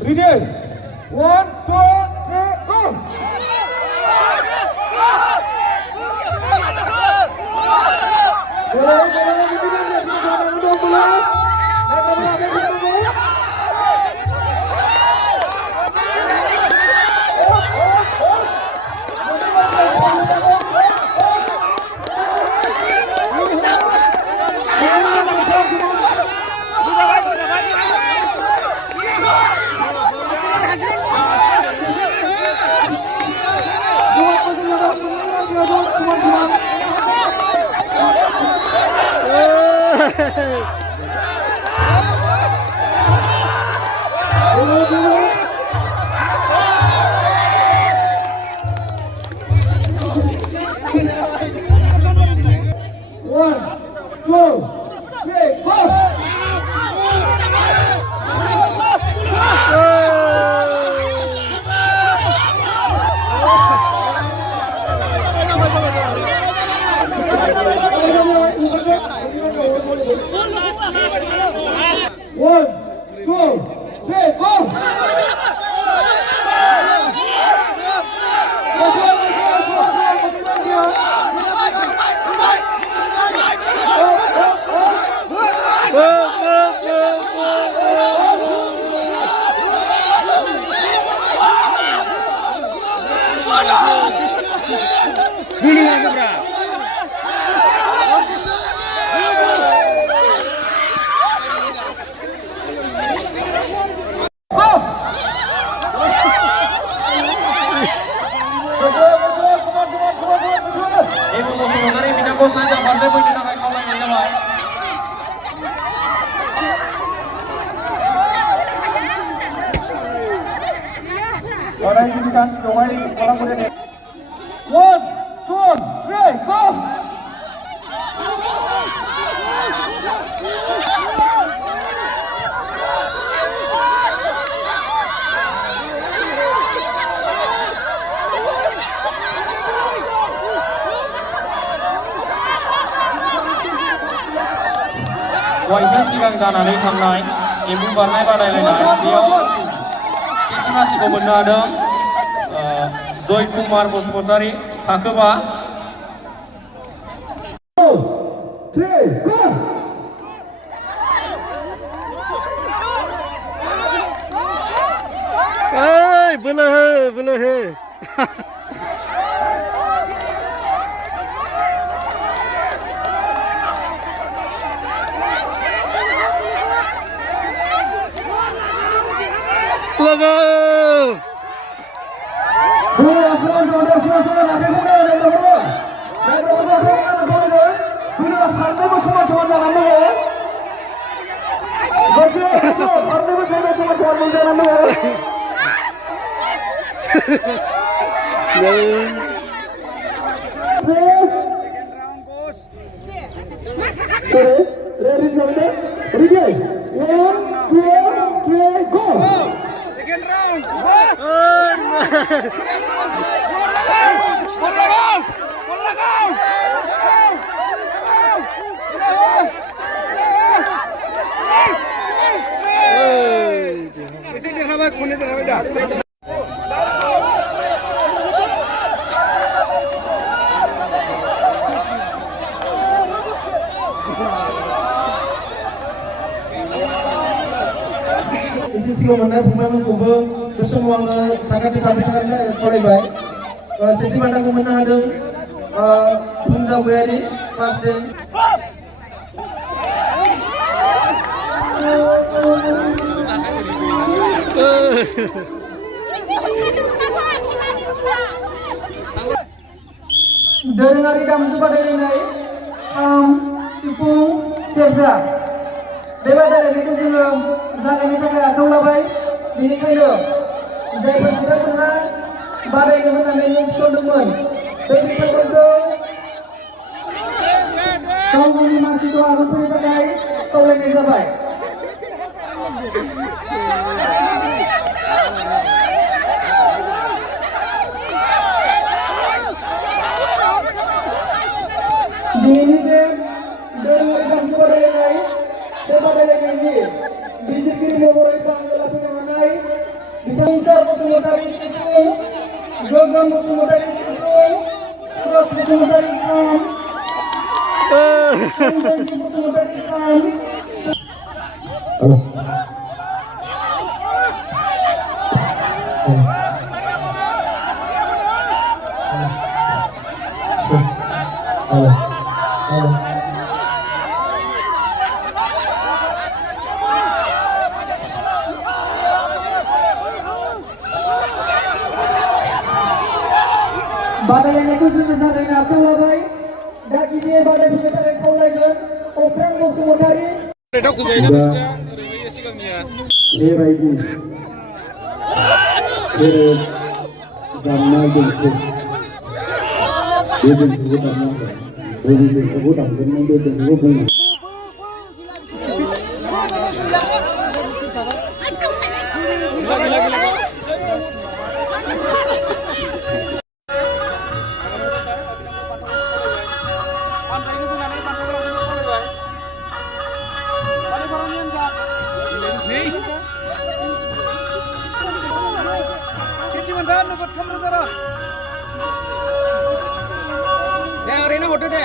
Ready? 1, 2, 3, go! One, two, three, go! बयबो सिगां जानानै थांनाय एम्बु बारनाय बादायलायनाय बेयाव मासिखौ मोननो हादों जय कुमार बसुमतारी थाखोबा बोलो हो बोलो हो सिगाङाव मोननाय फंबायमोनखौबो बे समाव आङो साखाथि फाब्लिकनिफ्राय फरायबाय सेथि बान्थाखौ मोननो हादों फुंजा गयारि क्लास 10 दोरोङारि दामजु बादायलायनाय खाम सिफुं सेरजा बे बादायलायनायखौ जोङो जागायनो थाखाय आखायाव लाबाय बेनिखायनो जायफोर बिथांमोनहा बादायनो होननानै मुं थिसनदोंमोन बे बिथांमोनखौ गाव गावनि मानसिखौ आगान फैनो थाखाय खावलायनाय जाबाय। दिनैनि जे दोरोङारि दामजु बादायलायनाय बे बादायलायनायनि बिजिरगिरि महरै बाहागो लाफैनो हानाय जाफुंसार बसुमतारी सिफुं, गोगोम बसुमतारी सिफुं, सुरज बसुमतारी खाम, संजय बसुमतारी खाम। बादायलायनायखौ जोङो जागायनो आखायाव लाबाय दा गिबियै बादायफैनो थाखाय खावलायगोन अख्रां बसुमतारी बेबायदि दामनाय देंखो बे देंखोखौ दामनांगौ बबे देंखोखौ दामगोन बे देंखोखौ बुङो ओरैनो हरदो दे